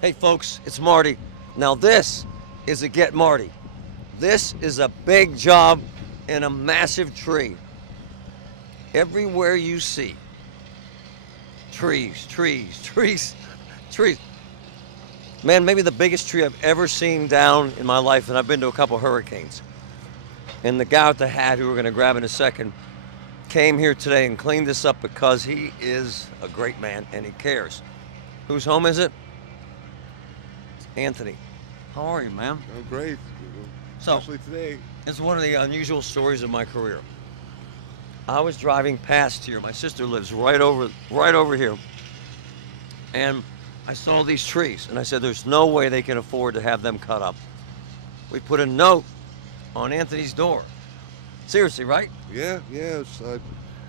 Hey folks, it's Marty. Now this is a Get Marty. This is a big job in a massive tree. Everywhere you see trees, trees, trees, trees. Man, maybe the biggest tree I've ever seen down in my life, and I've been to a couple hurricanes. And the guy with the hat, who we're going to grab in a second, came here today and cleaned this up because he is a great man and he cares. Whose home is it? Anthony. How are you, man? I'm great. So, Especially today. it's one of the unusual stories of my career. I was driving past here. My sister lives right over here. And I saw these trees and I said, there's no way they can afford to have them cut up. We put a note on Anthony's door. Seriously, right? Yeah. I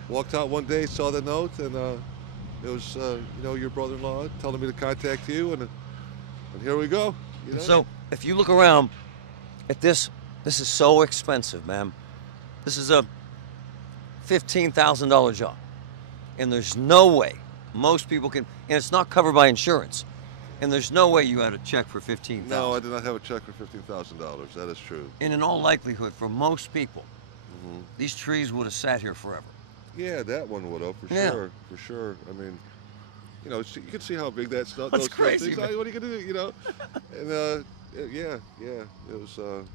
walked out one day, saw the note, and it was your brother-in-law telling me to contact you, and here we go. So if you look around at this is so expensive, man. This is a $15,000 job. And there's no way most people can, and it's not covered by insurance. And there's no way you had a check for $15,000. No, I did not have a check for $15,000. That is true. And in all likelihood, for most people, these trees would have sat here forever. Yeah, that one would have, for sure. I mean, you can see how big that's not. That's those crazy. Things. What are you gonna do? And yeah, it was. So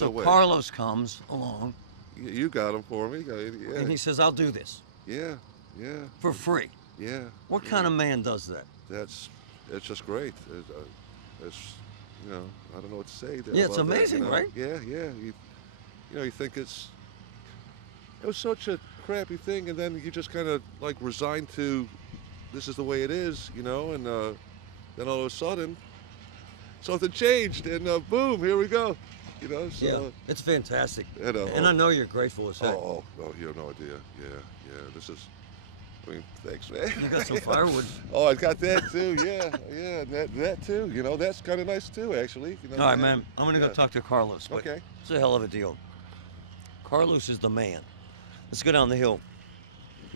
no way. Carlos comes along. You got them for me. Yeah. And he says, I'll do this. Yeah. For free. Yeah. What kind of man does that? It's just great. It's I don't know what to say there. Yeah, it's about that, amazing, right? Yeah. You think it was such a crappy thing, and then you just kind of like resigned to this is the way it is, and then all of a sudden something changed, and boom, here we go. So, yeah, it's fantastic. And I know you're grateful as heck. Oh, you have no idea. Yeah. This is. I mean, thanks, man. You got some firewood. Oh, I got that too. Yeah, that too. That's kind of nice too, actually. All right, man. I'm gonna go talk to Carlos. Okay. It's a hell of a deal. Carlos is the man. Let's go down the hill.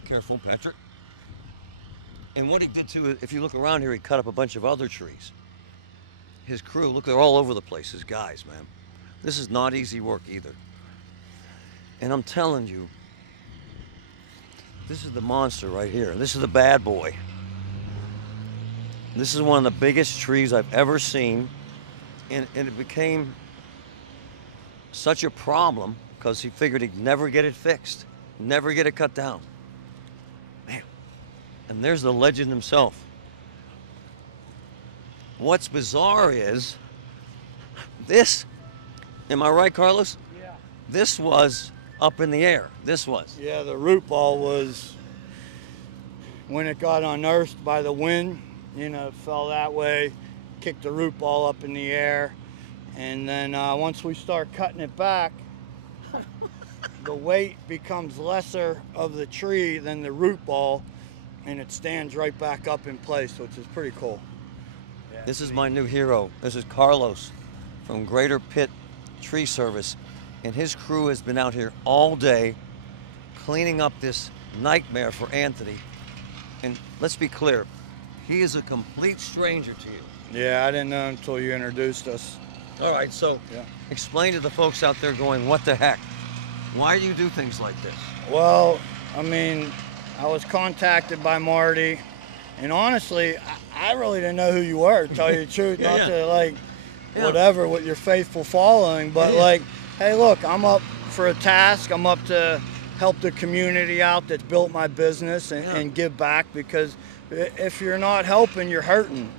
Careful, Patrick. And what he did too, if you look around here, he cut up a bunch of other trees. His crew, look, they're all over the place. His guys, man. This is not easy work either. And I'm telling you, this is the monster right here. This is the bad boy. This is one of the biggest trees I've ever seen. And it became such a problem because he figured he'd never get it fixed, never get it cut down. Man, and there's the legend himself. What's bizarre is this, am I right, Carlos? Yeah. This was up in the air. This was. Yeah, the root ball was, when it got unearthed by the wind, it fell that way, kicked the root ball up in the air, and then once we start cutting it back, the weight becomes lesser of the tree than the root ball, and it stands right back up in place, which is pretty cool. Yeah, this is my new hero. This is Carlos from Greater Pitt Tree Service, and his crew has been out here all day cleaning up this nightmare for Anthony. And let's be clear, he is a complete stranger to you. Yeah, I didn't know until you introduced us. All right, so explain to the folks out there going, what the heck? Why do you do things like this? Well, I mean, I was contacted by Marty, and honestly, I really didn't know who you were, to tell you the truth. Not to whatever with your faithful following, but hey, look, I'm up for a task. I'm up to help the community out that's built my business and give back, because if you're not helping, you're hurting,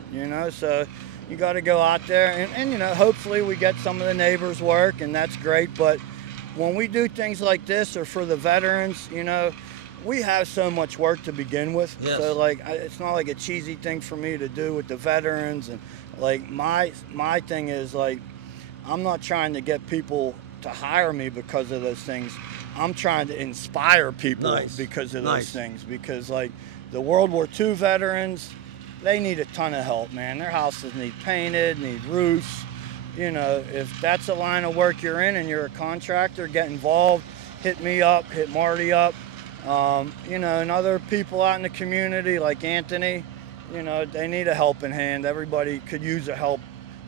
so you got to go out there and hopefully we get some of the neighbors work, and that's great. But when we do things like this, or for the veterans, we have so much work to begin with. Yes. So it's not like a cheesy thing for me to do with the veterans, and my thing is I'm not trying to get people to hire me because of those things. I'm trying to inspire people because of those things, because the World War II veterans, they need a ton of help, man. Their houses need painted, need roofs. If that's a line of work you're in and you're a contractor, get involved, hit me up, hit Marty up. And other people out in the community like Anthony, you know, they need a helping hand. Everybody could use a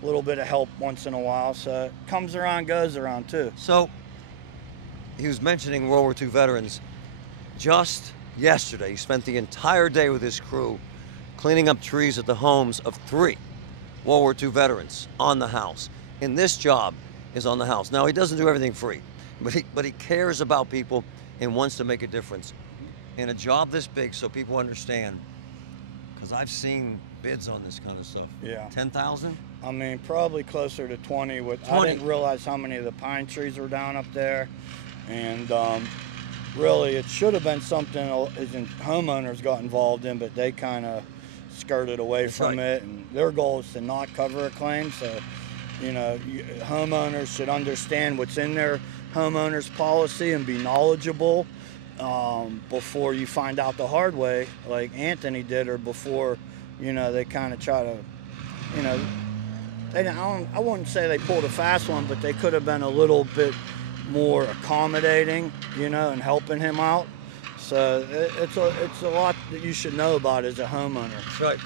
little bit of help once in a while. So it comes around, goes around too. So he was mentioning World War II veterans. Just yesterday, he spent the entire day with his crew cleaning up trees at the homes of 3 World War II veterans on the house. And this job is on the house. Now, he doesn't do everything free, but he cares about people and wants to make a difference. In a job this big, so people understand, because I've seen bids on this kind of stuff. Yeah. 10,000? I mean, probably closer to 20. 20. I didn't realize how many of the pine trees were down up there. And really, it should have been something homeowners got involved in, but they kind of skirted away from it. And their goal is to not cover a claim. So, you know, homeowners should understand what's in their homeowner's policy and be knowledgeable before you find out the hard way, like Anthony did, or before, you know, they kind of try to, you know, I wouldn't say they pulled a fast one, but they could have been a little bit more accommodating, you know, and helping him out. So it's a lot that you should know about as a homeowner. That's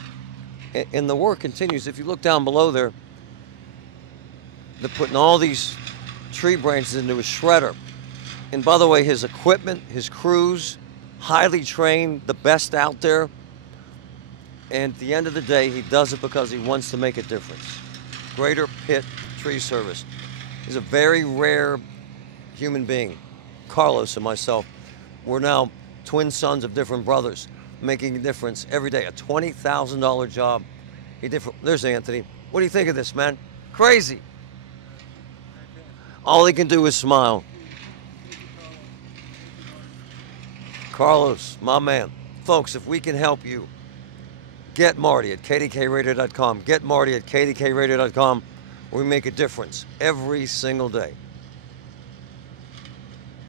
right. And the work continues. If you look down below there, they're putting all these tree branches into a shredder. And by the way, his equipment, his crews, highly trained, the best out there. And at the end of the day, he does it because he wants to make a difference. Greater Pitt Tree Service. He's a very rare human being. Carlos and myself, we're now twin sons of different brothers, making a difference every day. A $20,000 job. There's Anthony. What do you think of this, man? Crazy. All he can do is smile. Carlos, my man. Folks, if we can help you, get Marty at kdkradio.com. Get Marty at kdkradio.com. We make a difference every single day.